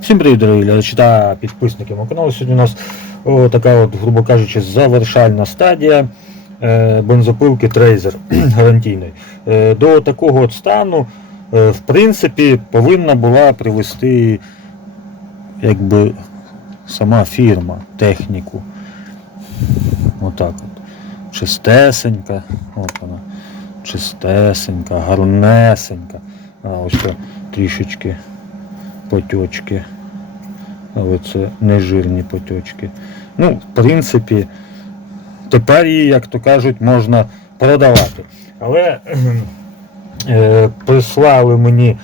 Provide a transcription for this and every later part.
Всім привіт, дорогі глядачі та підписники мого каналу. Сьогодні у нас о, така, от, грубо кажучи, завершальна стадія е, бензопилки Трейзер гарантійної. Е, до такого от стану, е, в принципі, повинна була привести якби, сама фірма, техніку. Отак от. Чистесенька, от вона. Чистесенька, гарнесенька. А ось трішечки потьочки. Але це не жирні потьочки. Ну, в принципі, тепер її, як то кажуть, можна продавати. Але е, прислали мені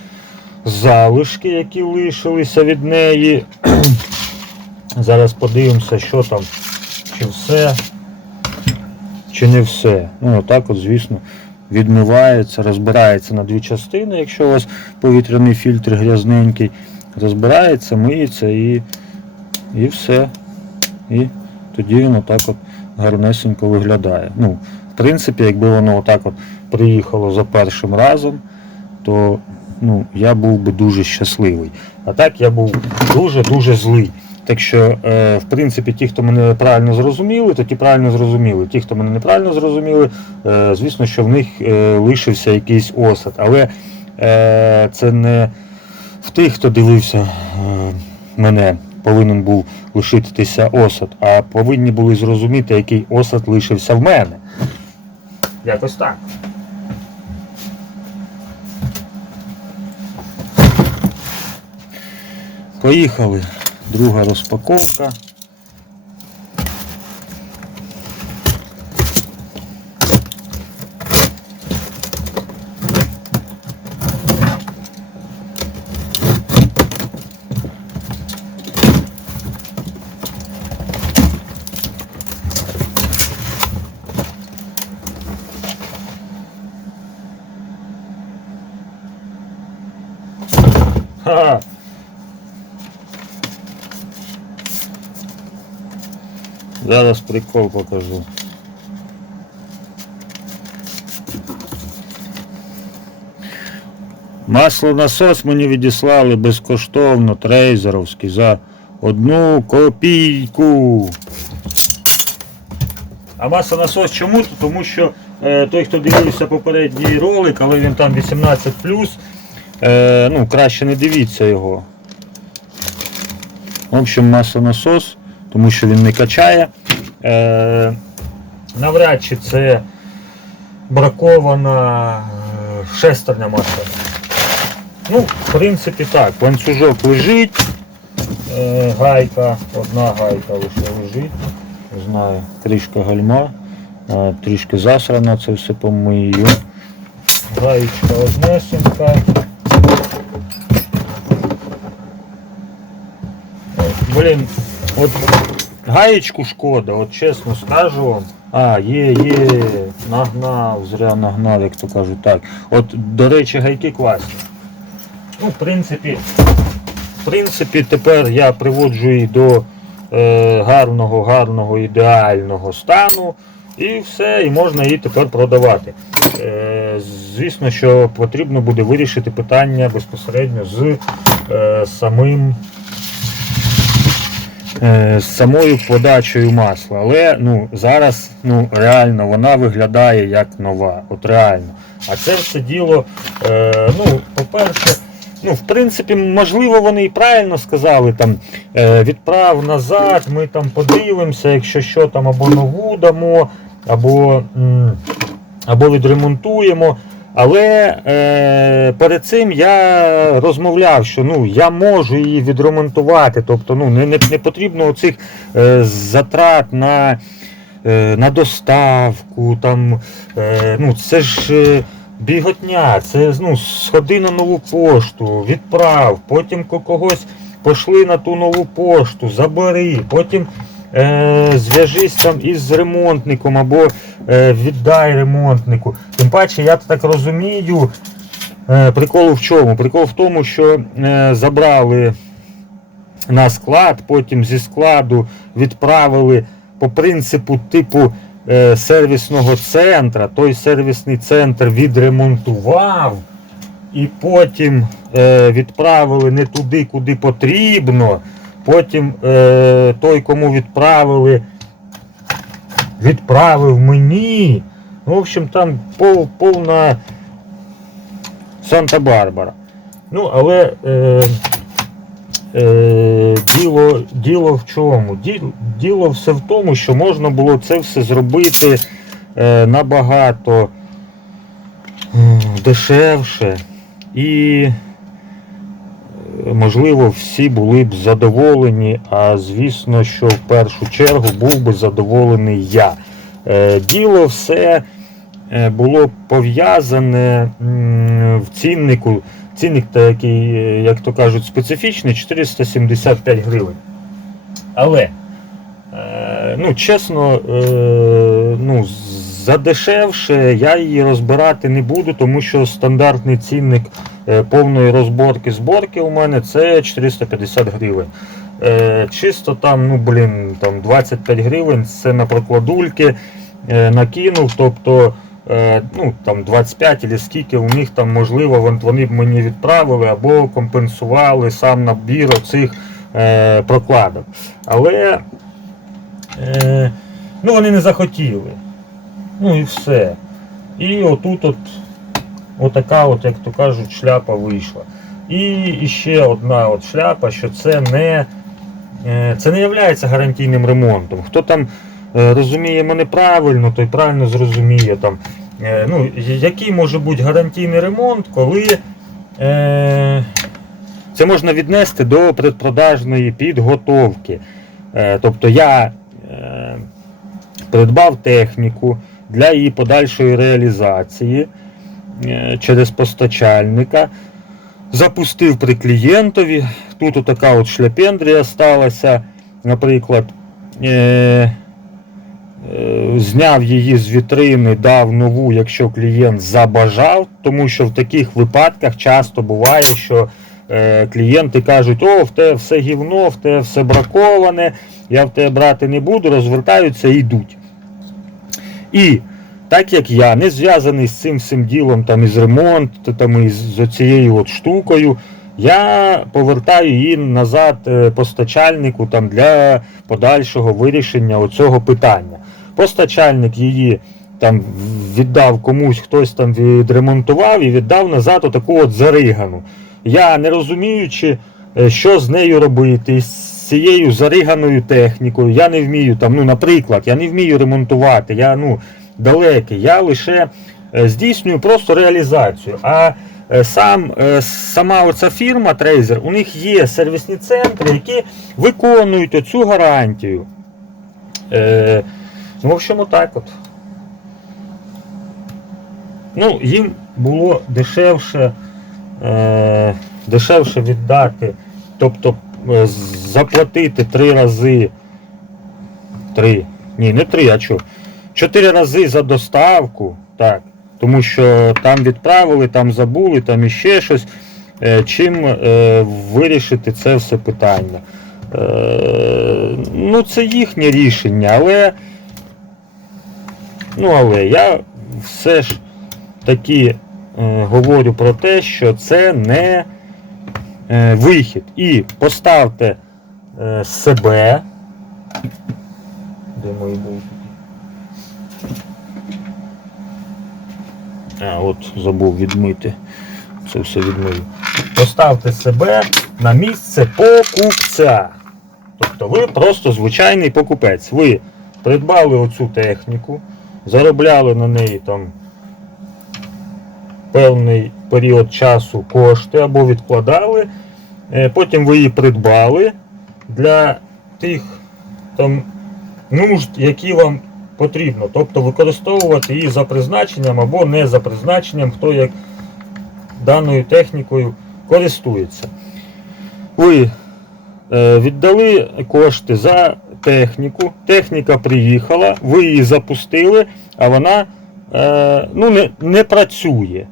залишки, які лишилися від неї. Зараз подивимося, що там, чи все, чи не все. Ну, отак от, звісно, відмивається, розбирається на дві частини, якщо у вас повітряний фільтр грязненький, розбирається, миється і, і все. І тоді він отак от гарнесенько виглядає. Ну, в принципі, якби воно отак от приїхало за першим разом, то ну, я був би дуже щасливий. А так я був дуже-дуже злий. Так що, е, в принципі, ті, хто мене правильно зрозуміли, то ті правильно зрозуміли. Ті, хто мене неправильно зрозуміли, е, звісно, що в них е, лишився якийсь осад. Але це не в тих, хто дивився е, мене, повинен був лишитися осад, а повинні були зрозуміти, який осад лишився в мене. Якось так. Поїхали. Друга розпаковка. Зараз прикол покажу. Маслонасос мені відіслали безкоштовно трейзеровський за одну копійку. А маслонасос чому? Тому що е, той, хто дивився попередній ролик, але він там 18, е, ну, краще не дивіться його. В общем, маслонасос, тому що він не качає. Е, навряд чи це бракована е, шестерня масла. Ну, в принципі так, ланцюжок лежить, е, гайка, одна гайка лише лежить. Знаю, трішки гальма, е, трішки засрана, це все помию. Гаєчка однесенька. Блін, от гаєчку шкода, от чесно скажу вам. А, є, є, нагнав, зря нагнав, як то кажуть так. От, до речі, гайки класні. Ну, в принципі, в принципі, тепер я приводжу їх до е, гарного, гарного, ідеального стану. І все, і можна її тепер продавати. Е, звісно, що потрібно буде вирішити питання безпосередньо з е, самим е, з самою подачею масла. Але ну, зараз ну, реально вона виглядає як нова. От реально. А це все діло, е, ну, по-перше, ну, в принципі, можливо, вони і правильно сказали, там, відправ назад, ми там подивимося, якщо що там або нову дамо, або, або відремонтуємо. Але е, перед цим я розмовляв, що ну, я можу її відремонтувати. Тобто ну, не, не, не потрібно оцих е, затрат на, е, на доставку. Там, е, ну, це ж е, біготня, це ну, сходи на нову пошту, відправ, потім когось пошли на ту нову пошту, забери, потім зв'яжись там із ремонтником або е, віддай ремонтнику. Тим паче, я так розумію, е, прикол в чому? Прикол в тому, що е, забрали на склад, потім зі складу відправили по принципу типу е, сервісного центра. Той сервісний центр відремонтував. і потім е, відправили не туди, куди потрібно. Потім е, той, кому відправили, відправив мені. Ну, в общем, там пов, повна Санта-Барбара. Ну, але е, е, діло, діло в чому? Діло, діло все в тому, що можна було це все зробити е, набагато дешевше. І, можливо, всі були б задоволені, а звісно, що в першу чергу був би задоволений я. Е, Діло все е, було пов'язане в ціннику. Цінник такий, е, як то кажуть, специфічний 475 гривень. Але, ну, чесно, ну, задешевше я її розбирати не буду, тому що стандартний цінник е, повної розборки зборки у мене це 450 гривень. Е, Чисто там, ну блін, там 25 гривень це на прокладульки е, накинув, тобто ну, там 25 чи скільки у них там можливо вони б мені відправили або компенсували сам набір оцих е, прокладок. Але ну, вони не захотіли. Ну і все. І отут от отака, от, як то кажуть, шляпа вийшла. І ще одна от шляпа, що це не, е, це не є гарантійним ремонтом. Хто там е, розуміє мене правильно, той правильно зрозуміє. Там, е, ну, який може бути гарантійний ремонт, коли е, це можна віднести до предпродажної підготовки. Тобто я придбав техніку для її подальшої реалізації е, через постачальника. Запустив при клієнтові. Тут отака от шляпендрія сталася, наприклад. Е, е, Зняв її з вітрини, дав нову, якщо клієнт забажав, тому що в таких випадках часто буває, що клієнти кажуть, о, в тебе все гівно, в тебе все браковане, я в тебе брати не буду, розвертаються і йдуть. І так як я не зв'язаний з цим всім ділом, там із ремонтом, з цією от штукою, я повертаю її назад е, постачальнику там, для подальшого вирішення оцього питання. Постачальник її там віддав комусь, хтось там відремонтував і віддав назад отаку от заригану. Я не розуміючи, е, що з нею робити, цією зариганою технікою, я не вмію там, ну, наприклад, я не вмію ремонтувати, я ну, далекий, я лише е, здійснюю просто реалізацію. А е, сам, е, сама оця фірма Tracer, у них є сервісні центри, які виконують оцю гарантію. Е, ну, в общем, отак от. Ну, їм було дешевше, е, дешевше віддати, тобто заплатити три рази. Три. Ні, не три, а що? Чотири рази за доставку, так. Тому що там відправили, там забули, там іще щось. Е, чим е, вирішити це все питання. Е, ну, це їхнє рішення, але. Ну, але я все ж таки е, говорю про те, що це не е, вихід. І поставте е, себе. Де мої болтики? А, от забув відмити. Це все відмию. Поставте себе на місце покупця. Тобто ви просто звичайний покупець. Ви придбали оцю техніку, заробляли на неї там певний період часу кошти або відкладали. Е, Потім ви її придбали для тих там нужд, які вам потрібно. Тобто використовувати її за призначенням або не за призначенням, хто як даною технікою користується. Ви е, віддали кошти за техніку, техніка приїхала, ви її запустили, а вона е, ну, не, не працює.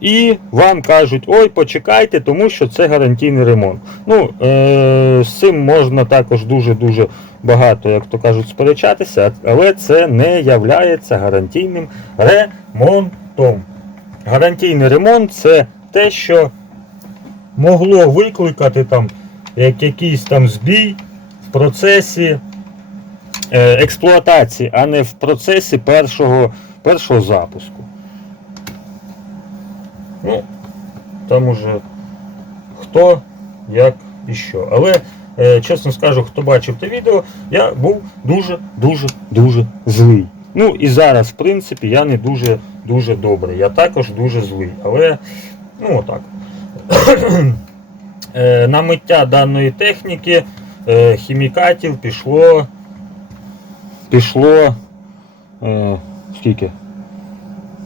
І вам кажуть, ой, почекайте, тому що це гарантійний ремонт. Ну, е, з цим можна також дуже-дуже багато, як то кажуть, сперечатися, але це не являється гарантійним ремонтом. Гарантійний ремонт це те, що могло викликати там як якийсь там збій в процесі е, експлуатації, а не в процесі першого, першого запуску. Ну, там уже хто, як і що. Але, е, чесно скажу, хто бачив те відео, я був дуже-дуже дуже злий. Ну і зараз, в принципі, я не дуже дуже добрий. Я також дуже злий. Але, ну отак. Е, На миття даної техніки е, хімікатів пішло. Пішло. Е, скільки?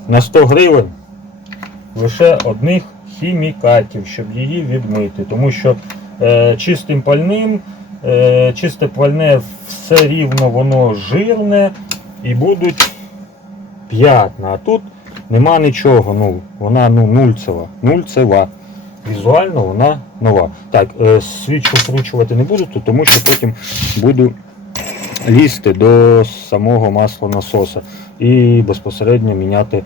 На 100 гривень лише одних хімікатів, щоб її відмити. Тому що е, чистим пальним, е, чисте пальне все рівно воно жирне і будуть п'ятна. А тут нема нічого. Ну, вона ну, нульцева. Нульцева. Візуально вона нова. Так, е, свічку вкручувати не буду, тому що потім буду лізти до самого маслонасоса і безпосередньо міняти,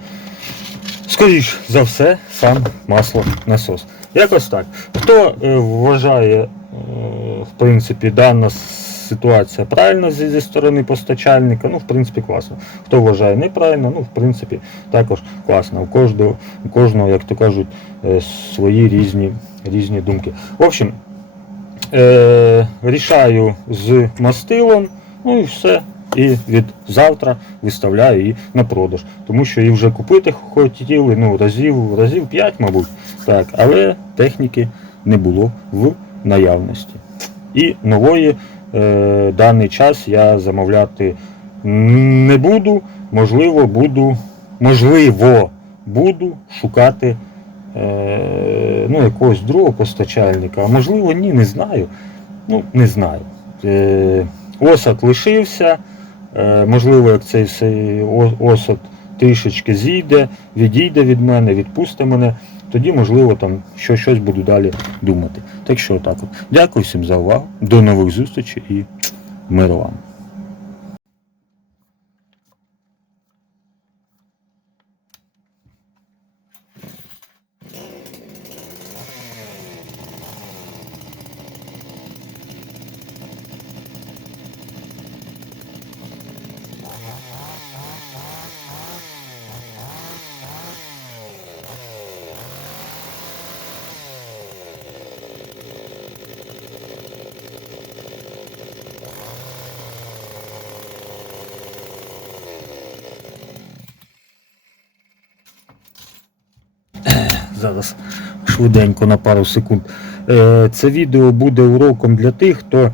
скоріш за все, сам маслонасос. Якось так. Хто е, вважає, е, в принципі, дана ситуація правильна зі, зі сторони постачальника, ну, в принципі, класно. Хто вважає неправильно, ну, в принципі, також класно. У кожного, у кожного як то кажуть, е, свої різні, різні думки. В общем, е, рішаю з мастилом, ну і все. І від завтра виставляю її на продаж. Тому що її вже купити хотіли ну, разів, разів 5, мабуть. Так, але техніки не було в наявності. І нової е, даний час я замовляти не буду. Можливо, буду, можливо, буду шукати е, ну, якогось другого постачальника. А можливо, ні, не знаю. Ну, не знаю. Е, осад лишився. Е, можливо, як цей осад трішечки зійде, відійде від мене, відпусти мене, тоді, можливо, там що, щось буду далі думати. Так що так от. Дякую всім за увагу. До нових зустрічей і миру вам. Зараз швиденько на пару секунд. Е, Це відео буде уроком для тих, хто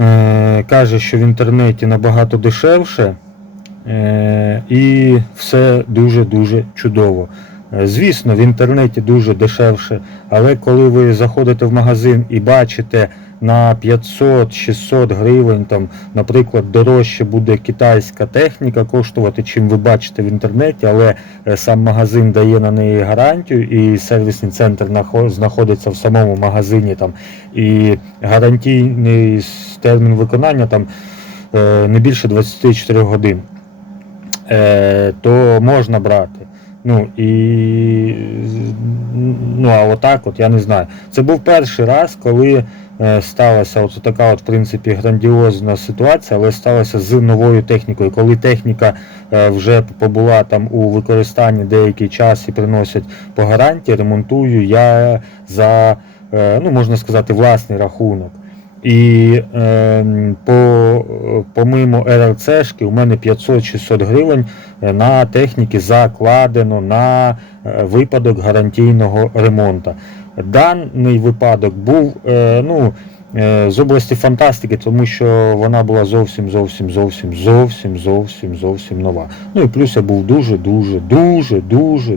е, каже, що в інтернеті набагато дешевше е, і все дуже-дуже чудово. Е, Звісно, в інтернеті дуже дешевше, але коли ви заходите в магазин і бачите на 500-600 гривень, там, наприклад, дорожче буде китайська техніка коштувати, чим ви бачите в інтернеті, але е, сам магазин дає на неї гарантію, і сервісний центр знаходиться в самому магазині, там, і гарантійний термін виконання там е, не більше 24 годин, то можна брати. Ну і ну а отак, от я не знаю. Це був перший раз, коли е, сталася от така, от, в принципі, грандіозна ситуація, але сталася з новою технікою. Коли техніка е, вже побула там у використанні деякий час і приносять по гарантії, ремонтую я за, е, ну можна сказати, власний рахунок. І е, по, помимо РРЦшки у мене 500-600 гривень е, на техніки закладено на е, випадок гарантійного ремонту. Даний випадок був е, ну, з області фантастики, тому що вона була зовсім зовсім зовсім зовсім зовсім зовсім нова. Ну і плюс я був дуже, дуже, дуже,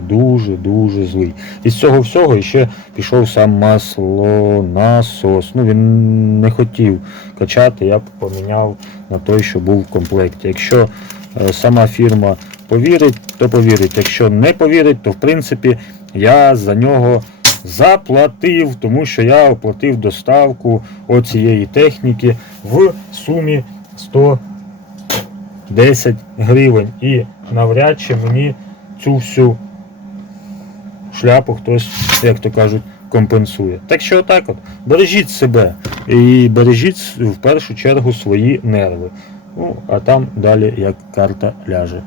дуже, дуже, злий. Із цього всього ще пішов сам маслонасос. Ну він не хотів качати, я б поміняв на той, що був в комплекті. Якщо е, сама фірма повірить, то повірить. Якщо не повірить, то в принципі я за нього заплатив, тому що я оплатив доставку оцієї техніки в сумі 110 гривень. І навряд чи мені цю всю шляпу хтось як то кажуть, компенсує. Так що отак от, бережіть себе і бережіть в першу чергу свої нерви. Ну, а там далі як карта ляже.